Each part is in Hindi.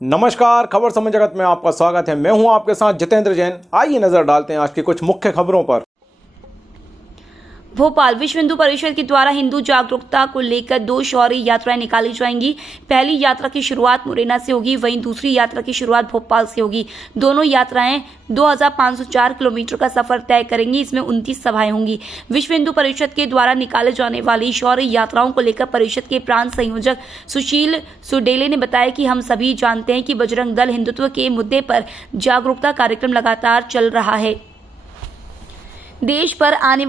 नमस्कार, खबर समय जगत में आपका स्वागत है। मैं हूं आपके साथ जितेंद्र जैन। आइए नजर डालते हैं आज की कुछ मुख्य खबरों पर। भोपाल विश्व हिंदू परिषद के द्वारा हिंदू जागरूकता को लेकर 2 शौर्य यात्राएं निकाली जाएंगी। पहली यात्रा की शुरुआत मुरैना से होगी, वहीं दूसरी यात्रा की शुरुआत भोपाल से होगी। दोनों यात्राएं 2504 किलोमीटर का सफर तय करेंगी। इसमें 29 सभाएं होंगी। विश्व हिंदू परिषद के द्वारा निकाले जाने वाली शौर्य यात्राओं को लेकर परिषद के प्रांत संयोजक सुशील सुडेले ने बताया कि हम सभी जानते हैं कि बजरंग दल हिंदुत्व के मुद्दे पर जागरूकता कार्यक्रम लगातार चल रहा है। देश पर आने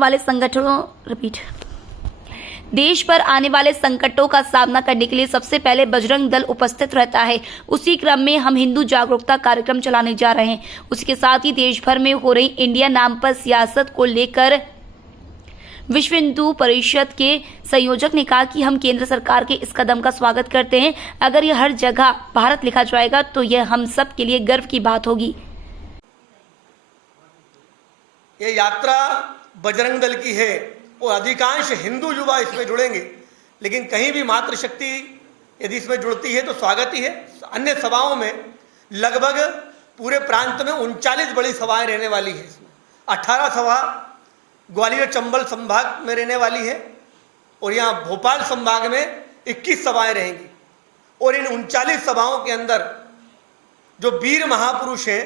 वाले संकटों का सामना करने के लिए सबसे पहले बजरंग दल उपस्थित रहता है। उसी क्रम में हम हिंदू जागरूकता कार्यक्रम चलाने जा रहे हैं। उसके साथ ही देश भर में हो रही इंडिया नाम पर सियासत को लेकर विश्व हिंदू परिषद के संयोजक ने कहा कि हम केंद्र सरकार के इस कदम का स्वागत करते हैं। अगर यह हर जगह भारत लिखा जाएगा तो यह हम सब के लिए गर्व की बात होगी। ये यात्रा बजरंग दल की है और अधिकांश हिंदू युवा इसमें जुड़ेंगे, लेकिन कहीं भी मातृशक्ति यदि इसमें जुड़ती है तो स्वागत ही है। अन्य सभाओं में लगभग पूरे प्रांत में 39 बड़ी सभाएं रहने वाली है। इसमें 18 सभा ग्वालियर चंबल संभाग में रहने वाली है और यहाँ भोपाल संभाग में 21 सभाएं रहेंगी। और इन 39 सभाओं के अंदर जो वीर महापुरुष हैं,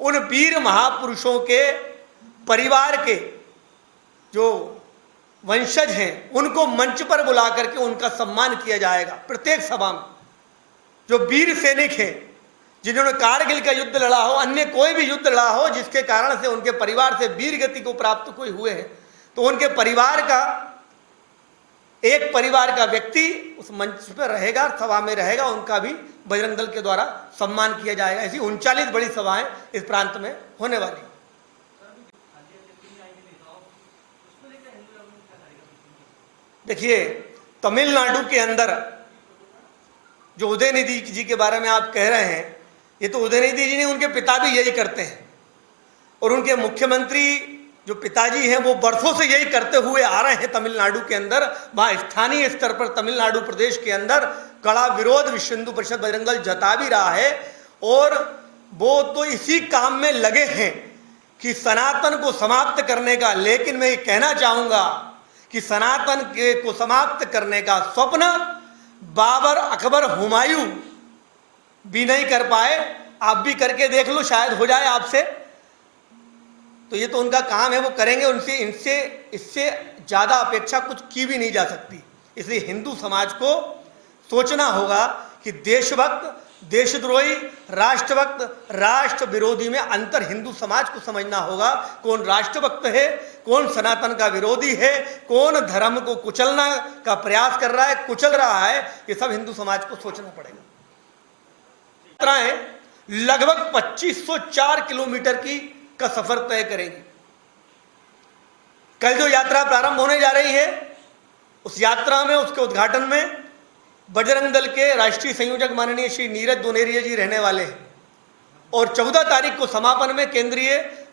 उन वीर महापुरुषों के परिवार के जो वंशज हैं उनको मंच पर बुला करके उनका सम्मान किया जाएगा। प्रत्येक सभा में जो वीर सैनिक हैं, जिन्होंने कारगिल का युद्ध लड़ा हो, अन्य कोई भी युद्ध लड़ा हो, जिसके कारण से उनके परिवार से वीर गति को प्राप्त कोई हुए हैं, तो उनके परिवार का एक परिवार का व्यक्ति उस मंच पर रहेगा, सभा में रहेगा, उनका भी बजरंग दल के द्वारा सम्मान किया जाएगा। ऐसी 39 बड़ी सभाएं इस प्रांत में होने वाली। देखिए, तमिलनाडु के अंदर जो उदयनिधि जी के बारे में आप कह रहे हैं, ये तो उदयनिधि जी ने, उनके पिता भी यही करते हैं और उनके मुख्यमंत्री जो पिताजी हैं वो बरसों से यही करते हुए आ रहे हैं। तमिलनाडु के अंदर वहाँ स्थानीय स्तर पर तमिलनाडु प्रदेश के अंदर कड़ा विरोध विश्व हिंदू परिषद बजरंग दल जता भी रहा है और वो तो इसी काम में लगे हैं कि सनातन को समाप्त करने का। लेकिन मैं ये कहना चाहूँगा कि सनातन को समाप्त करने का स्वप्न बाबर, अकबर, हुमायूं भी नहीं कर पाए। आप भी करके देख लो, शायद हो जाए आपसे। तो ये तो उनका काम है, वो करेंगे। उनसे इससे ज़्यादा अपेक्षा कुछ की भी नहीं जा सकती। इसलिए हिंदू समाज को सोचना होगा कि देशभक्त, देशद्रोही, राष्ट्रभक्त, राष्ट्र विरोधी में अंतर हिंदू समाज को समझना होगा। कौन राष्ट्रभक्त है, कौन सनातन का विरोधी है, कौन धर्म को कुचलना का प्रयास कर रहा है, कुचल रहा है, ये सब हिंदू समाज को सोचना पड़ेगा। यात्राएं लगभग 2504 किलोमीटर का सफर तय करेंगी। कल जो यात्रा प्रारंभ होने जा रही है, उस यात्रा में, उसके उद्घाटन में बजरंग दल के राष्ट्रीय संयोजक माननीय श्री नीरज दोनेरिया जी रहने वाले हैं और 14 तारीख को समापन में केंद्रीय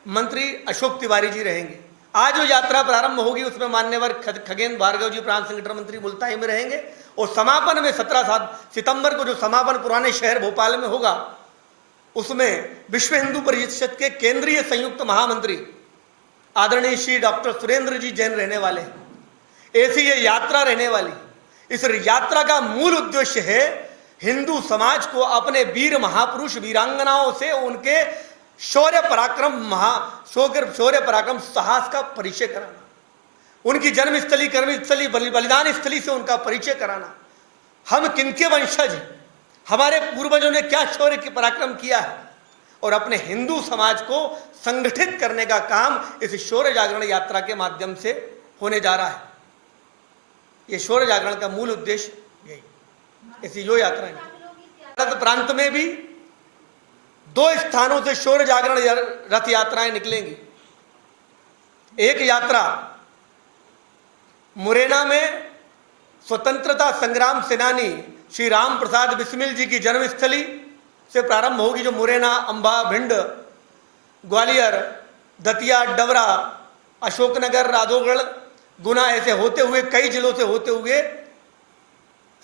मंत्री अशोक तिवारी जी रहेंगे। आज जो यात्रा प्रारंभ होगी उसमें मान्यवर खगेन भार्गव जी प्रांत संगठन मंत्री मुल्ताई में रहेंगे और समापन में 17 सितंबर को जो समापन पुराने शहर भोपाल में होगा, उसमें विश्व हिंदू परिषद के केंद्रीय संयुक्त महामंत्री आदरणीय श्री डॉक्टर सुरेंद्र जी जैन रहने वाले हैं। ऐसी ये यात्रा रहने वाली। इस यात्रा का मूल उद्देश्य है हिंदू समाज को अपने वीर महापुरुष, वीरांगनाओं से उनके शौर्य पराक्रम, साहस का परिचय कराना, उनकी जन्मस्थली, कर्मस्थली, बलिदान स्थली से उनका परिचय कराना। हम किनके वंशज हैं, हमारे पूर्वजों ने क्या शौर्य की पराक्रम किया है, और अपने हिंदू समाज को संगठित करने का काम इस शौर्य जागरण यात्रा के माध्यम से होने जा रहा है। ये शौर्य जागरण का मूल उद्देश्य यही। ऐसी जो यात्रा है, भारत प्रांत में भी 2 स्थानों से शौर्य जागरण रथ यात्राएं निकलेंगी। एक यात्रा मुरैना में स्वतंत्रता संग्राम सेनानी श्री राम प्रसाद बिस्मिल जी की जन्मस्थली से प्रारंभ होगी, जो मुरैना, अंबा, भिंड, ग्वालियर, दतिया, डबरा, अशोकनगर, राधोगढ़, गुना ऐसे होते हुए कई जिलों से होते हुए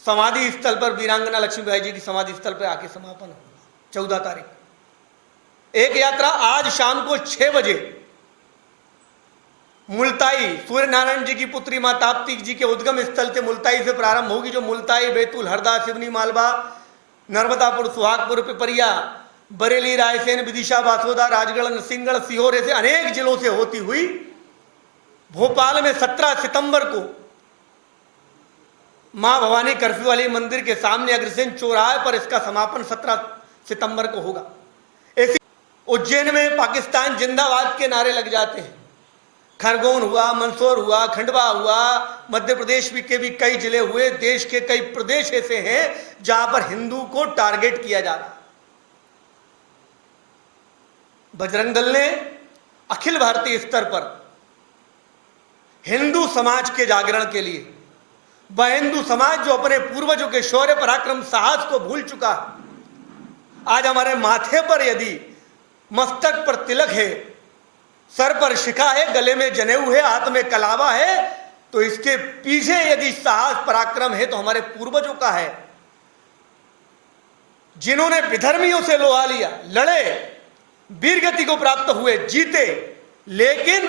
समाधि स्थल पर वीरांगना लक्ष्मीबाई जी की समाधि स्थल पर आके समापन होगा। 14 तारीख। एक यात्रा आज शाम को 6 बजे मुल्ताई, सूर्य नारायण जी की पुत्री मां ताप्ती जी के उद्गम स्थल से मुल्ताई से प्रारंभ होगी, जो मुल्ताई, बैतूल, हरदा, सिवनी, मालवा, नर्मदापुर, सुहागपुर, पिपरिया, बरेली, रायसेन, विदिशा, बासोदा, राजगढ़, नरसिंहगढ़, सीहोर ऐसे अनेक जिलों से होती हुई भोपाल में 17 सितंबर को मां भवानी कर्फ्यू वाली मंदिर के सामने अग्रसेन चौराहे पर इसका समापन 17 सितंबर को होगा। ऐसी उज्जैन में पाकिस्तान जिंदाबाद के नारे लग जाते हैं। खरगोन हुआ, मंदसौर हुआ, खंडवा हुआ, मध्य प्रदेश के भी कई जिले हुए, देश के कई प्रदेश ऐसे हैं जहां पर हिंदू को टारगेट किया जा रहा है। बजरंग दल ने अखिल भारतीय स्तर पर हिंदू समाज के जागरण के लिए, वह हिंदू समाज जो अपने पूर्वजों के शौर्य, पराक्रम, साहस को भूल चुका है, आज हमारे माथे पर यदि मस्तक पर तिलक है, सर पर शिखा है, गले में जनेऊ है, हाथ में कलावा है, तो इसके पीछे यदि साहस, पराक्रम है तो हमारे पूर्वजों का है, जिन्होंने विधर्मियों से लोहा लिया, लड़े, वीरगति को प्राप्त हुए, जीते, लेकिन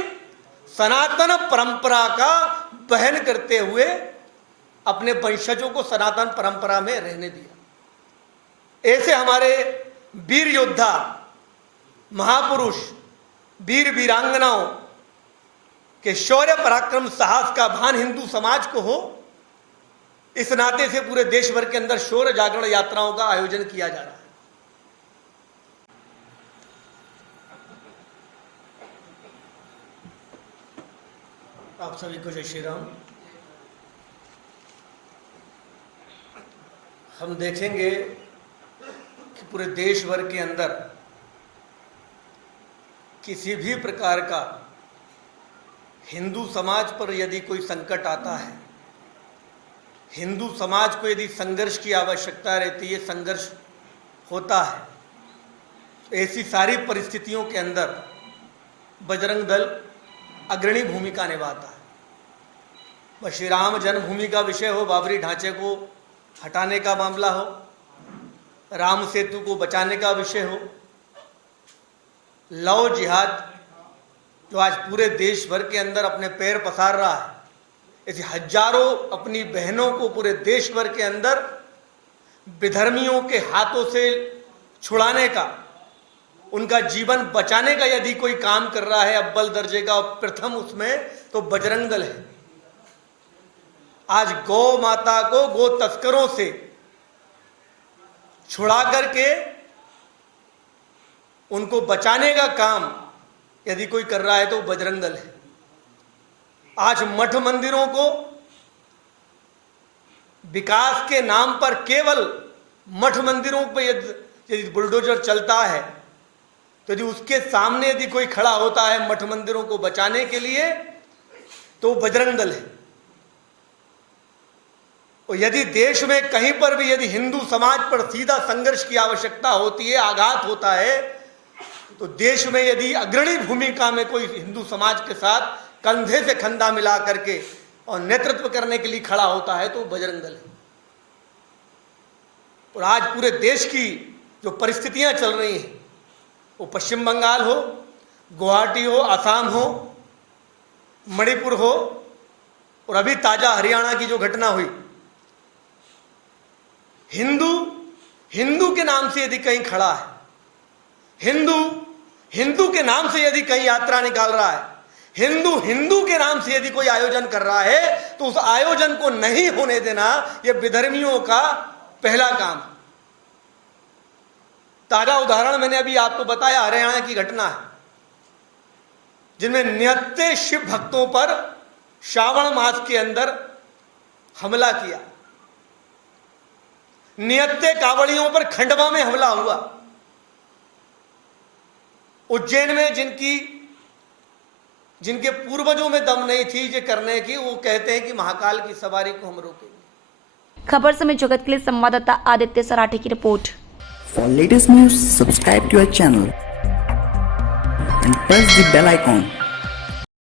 सनातन परंपरा का वहन करते हुए अपने वंशजों को सनातन परंपरा में रहने दिया। ऐसे हमारे वीर योद्धा, महापुरुष, वीर वीरांगनाओं के शौर्य, पराक्रम, साहस का भान हिंदू समाज को हो, इस नाते से पूरे देश भर के अंदर शौर्य जागरण यात्राओं का आयोजन किया जा रहा है। आप सभी को जय श्री राम। हम देखेंगे कि पूरे देश भर के अंदर किसी भी प्रकार का हिंदू समाज पर यदि कोई संकट आता है, हिंदू समाज को यदि संघर्ष की आवश्यकता रहती है, संघर्ष होता है, ऐसी सारी परिस्थितियों के अंदर बजरंग दल अग्रणी भूमिका निभाता है। वह श्री राम जन्मभूमि का विषय हो, बाबरी ढांचे को हटाने का मामला हो, राम सेतु को बचाने का विषय हो, लव जिहाद जो आज पूरे देश भर के अंदर अपने पैर पसार रहा है, ऐसे हजारों अपनी बहनों को पूरे देश भर के अंदर विधर्मियों के हाथों से छुड़ाने का, उनका जीवन बचाने का यदि कोई काम कर रहा है अव्वल दर्जे का, प्रथम उसमें तो बजरंग दल है। आज गौ माता को गो तस्करों से छुड़ा करके उनको बचाने का काम यदि कोई कर रहा है तो बजरंग दल है। आज मठ मंदिरों को विकास के नाम पर, केवल मठ मंदिरों पर यदि बुलडोजर चलता है, तो यदि उसके सामने यदि कोई खड़ा होता है मठ मंदिरों को बचाने के लिए, तो बजरंग दल है। और यदि देश में कहीं पर भी यदि हिंदू समाज पर सीधा संघर्ष की आवश्यकता होती है, आघात होता है, तो देश में यदि अग्रणी भूमिका में कोई हिंदू समाज के साथ कंधे से कंधा मिला करके और नेतृत्व करने के लिए खड़ा होता है तो बजरंग दल है। और आज पूरे देश की जो परिस्थितियां चल रही हैं, वो पश्चिम बंगाल हो, गुवाहाटी हो, असम हो, मणिपुर हो, और अभी ताजा हरियाणा की जो घटना हुई, हिंदू के नाम से यदि कहीं खड़ा है, हिंदू के नाम से यदि कहीं यात्रा निकाल रहा है, हिंदू के नाम से यदि कोई आयोजन कर रहा है, तो उस आयोजन को नहीं होने देना यह विधर्मियों का पहला काम। ताजा उदाहरण मैंने अभी आपको बताया, हरियाणा की घटना है, जिनमें निहत्थे शिव भक्तों पर श्रावण मास के अंदर हमला किया, निहत्थे कांवड़ियों पर खंडवा में हमला हुआ, उज्जैन में जिनके पूर्वजों में दम नहीं थी ये करने की, वो कहते हैं कि महाकाल की सवारी को हम रोकेंगे। खबर समय जगत के लिए संवाददाता आदित्य सराठे की report. For latest news, subscribe to our channel and press the bell icon.